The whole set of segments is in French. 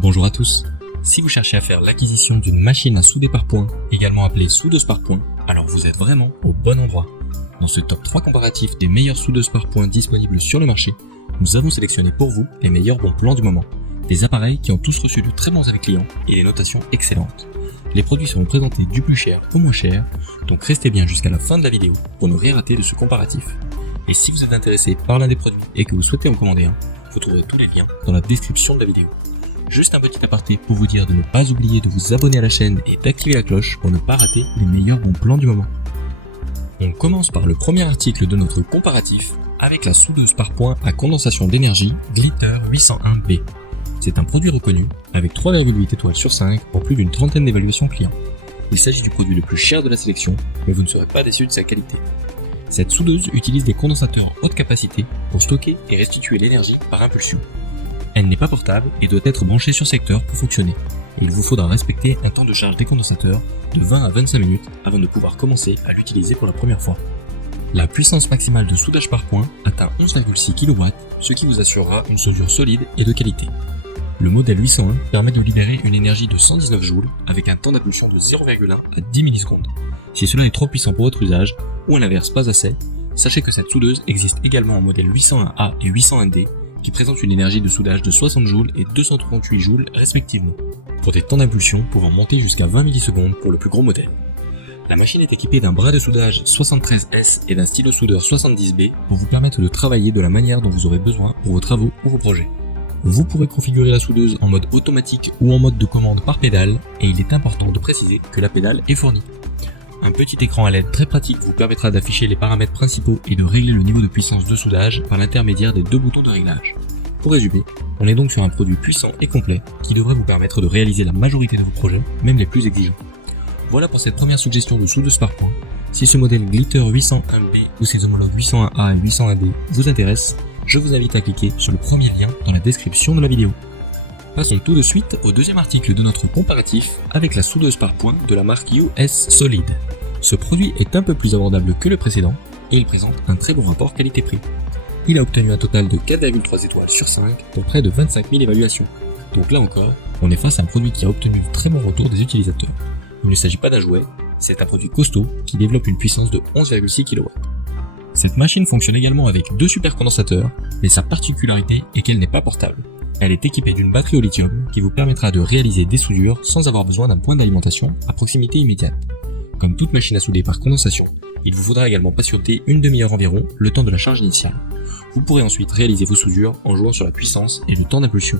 Bonjour à tous. Si vous cherchez à faire l'acquisition d'une machine à souder par points, également appelée soudeuse par points, alors vous êtes vraiment au bon endroit. Dans ce top 3 comparatif des meilleures soudeuses par points disponibles sur le marché, nous avons sélectionné pour vous les meilleurs bons plans du moment. Des appareils qui ont tous reçu de très bons avis clients et des notations excellentes. Les produits seront présentés du plus cher au moins cher, donc restez bien jusqu'à la fin de la vidéo pour ne rien rater de ce comparatif. Et si vous êtes intéressé par l'un des produits et que vous souhaitez en commander un, vous trouverez tous les liens dans la description de la vidéo. Juste un petit aparté pour vous dire de ne pas oublier de vous abonner à la chaîne et d'activer la cloche pour ne pas rater les meilleurs bons plans du moment. On commence par le premier article de notre comparatif avec la soudeuse par points à condensation d'énergie Glitter 801B. C'est un produit reconnu avec 3,8 étoiles sur 5 pour plus d'une trentaine d'évaluations clients. Il s'agit du produit le plus cher de la sélection, mais vous ne serez pas déçu de sa qualité. Cette soudeuse utilise des condensateurs haute capacité pour stocker et restituer l'énergie par impulsion. Elle n'est pas portable et doit être branchée sur secteur pour fonctionner, et il vous faudra respecter un temps de charge des condensateurs de 20 à 25 minutes avant de pouvoir commencer à l'utiliser pour la première fois. La puissance maximale de soudage par point atteint 11,6 kW, ce qui vous assurera une soudure solide et de qualité. Le modèle 801 permet de libérer une énergie de 119 joules avec un temps d'impulsion de 0,1 à 10 millisecondes. Si cela est trop puissant pour votre usage, ou à l'inverse pas assez, sachez que cette soudeuse existe également en modèle 801A et 801D qui présentent une énergie de soudage de 60 joules et 238 joules respectivement, pour des temps d'impulsion pouvant monter jusqu'à 20 millisecondes pour le plus gros modèle. La machine est équipée d'un bras de soudage 73S et d'un stylo soudeur 70B pour vous permettre de travailler de la manière dont vous aurez besoin pour vos travaux ou vos projets. Vous pourrez configurer la soudeuse en mode automatique ou en mode de commande par pédale, et il est important de préciser que la pédale est fournie. Un petit écran à LED très pratique vous permettra d'afficher les paramètres principaux et de régler le niveau de puissance de soudage par l'intermédiaire des deux boutons de réglage. Pour résumer, on est donc sur un produit puissant et complet qui devrait vous permettre de réaliser la majorité de vos projets, même les plus exigeants. Voilà pour cette première suggestion de soudeuse par point. Si ce modèle Glitter 801B ou ses homologues 801A et 801D vous intéressent, je vous invite à cliquer sur le premier lien dans la description de la vidéo. Passons tout de suite au deuxième article de notre comparatif avec la soudeuse par points de la marque US Solid. Ce produit est un peu plus abordable que le précédent et il présente un très bon rapport qualité-prix. Il a obtenu un total de 4,3 étoiles sur 5 pour près de 25 000 évaluations. Donc là encore, on est face à un produit qui a obtenu de très bons retours des utilisateurs. Il ne s'agit pas d'un jouet, c'est un produit costaud qui développe une puissance de 11,6 kW. Cette machine fonctionne également avec deux supercondensateurs, mais sa particularité est qu'elle n'est pas portable. Elle est équipée d'une batterie au lithium qui vous permettra de réaliser des soudures sans avoir besoin d'un point d'alimentation à proximité immédiate. Comme toute machine à souder par condensation, il vous faudra également patienter une demi-heure environ, le temps de la charge initiale. Vous pourrez ensuite réaliser vos soudures en jouant sur la puissance et le temps d'impulsion.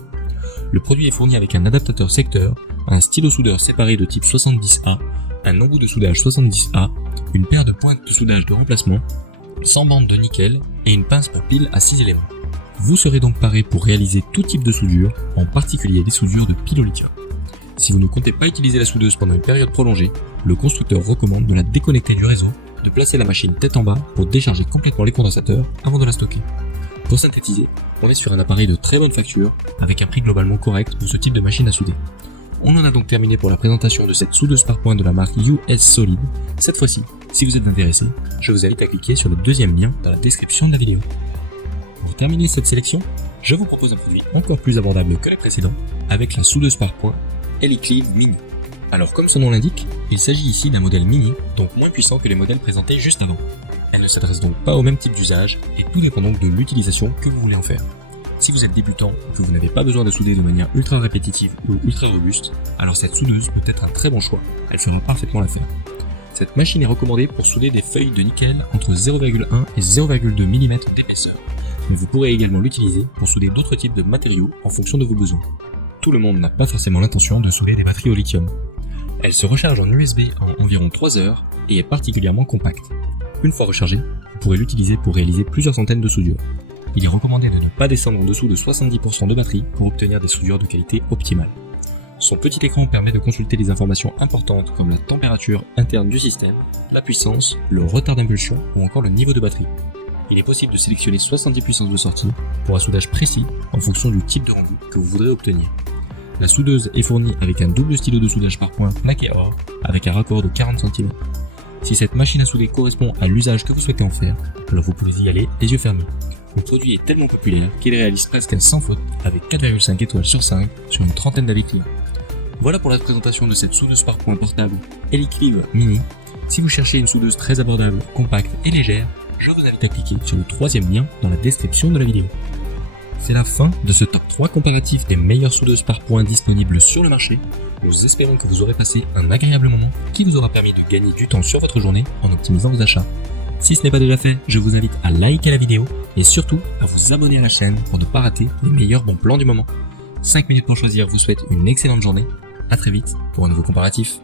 Le produit est fourni avec un adaptateur secteur, un stylo soudeur séparé de type 70A, un embout de soudage 70A, une paire de pointes de soudage de remplacement, 100 bandes de nickel et une pince pour pile à 6 éléments. Vous serez donc paré pour réaliser tout type de soudure, en particulier les soudures de pile au lithium. Si vous ne comptez pas utiliser la soudeuse pendant une période prolongée, le constructeur recommande de la déconnecter du réseau, de placer la machine tête en bas pour décharger complètement les condensateurs avant de la stocker. Pour synthétiser, on est sur un appareil de très bonne facture, avec un prix globalement correct pour ce type de machine à souder. On en a donc terminé pour la présentation de cette soudeuse par points de la marque US Solid. Cette fois-ci, si vous êtes intéressé, je vous invite à cliquer sur le deuxième lien dans la description de la vidéo. Pour terminer cette sélection, je vous propose un produit encore plus abordable que les précédents, avec la soudeuse par points Elicleave Mini. Alors comme son nom l'indique, il s'agit ici d'un modèle mini, donc moins puissant que les modèles présentés juste avant. Elle ne s'adresse donc pas au même type d'usage, et tout dépend donc de l'utilisation que vous voulez en faire. Si vous êtes débutant ou que vous n'avez pas besoin de souder de manière ultra répétitive ou ultra robuste, alors cette soudeuse peut être un très bon choix, elle fera parfaitement l'affaire. Cette machine est recommandée pour souder des feuilles de nickel entre 0,1 et 0,2 mm d'épaisseur, mais vous pourrez également l'utiliser pour souder d'autres types de matériaux en fonction de vos besoins. Tout le monde n'a pas forcément l'intention de souder des batteries au lithium. Elle se recharge en USB en environ 3 heures et est particulièrement compacte. Une fois rechargée, vous pourrez l'utiliser pour réaliser plusieurs centaines de soudures. Il est recommandé de ne pas descendre en dessous de 70% de batterie pour obtenir des soudures de qualité optimale. Son petit écran permet de consulter des informations importantes comme la température interne du système, la puissance, le retard d'impulsion ou encore le niveau de batterie. Il est possible de sélectionner 70 puissances de sortie pour un soudage précis en fonction du type de rendu que vous voudrez obtenir. La soudeuse est fournie avec un double stylo de soudage par point plaqué or avec un raccord de 40 cm. Si cette machine à souder correspond à l'usage que vous souhaitez en faire, alors vous pouvez y aller les yeux fermés. Le produit est tellement populaire qu'il réalise presque à 100 fautes avec 4,5 étoiles sur 5 sur une trentaine d'avis clients. Voilà pour la présentation de cette soudeuse par points portable Eliclive Mini. Si vous cherchez une soudeuse très abordable, compacte et légère, je vous invite à cliquer sur le troisième lien dans la description de la vidéo. C'est la fin de ce top 3 comparatif des meilleures soudeuses par points disponibles sur le marché. Nous espérons que vous aurez passé un agréable moment qui vous aura permis de gagner du temps sur votre journée en optimisant vos achats. Si ce n'est pas déjà fait, je vous invite à liker la vidéo et surtout à vous abonner à la chaîne pour ne pas rater les meilleurs bons plans du moment. 5 minutes pour choisir vous souhaite une excellente journée. À très vite pour un nouveau comparatif.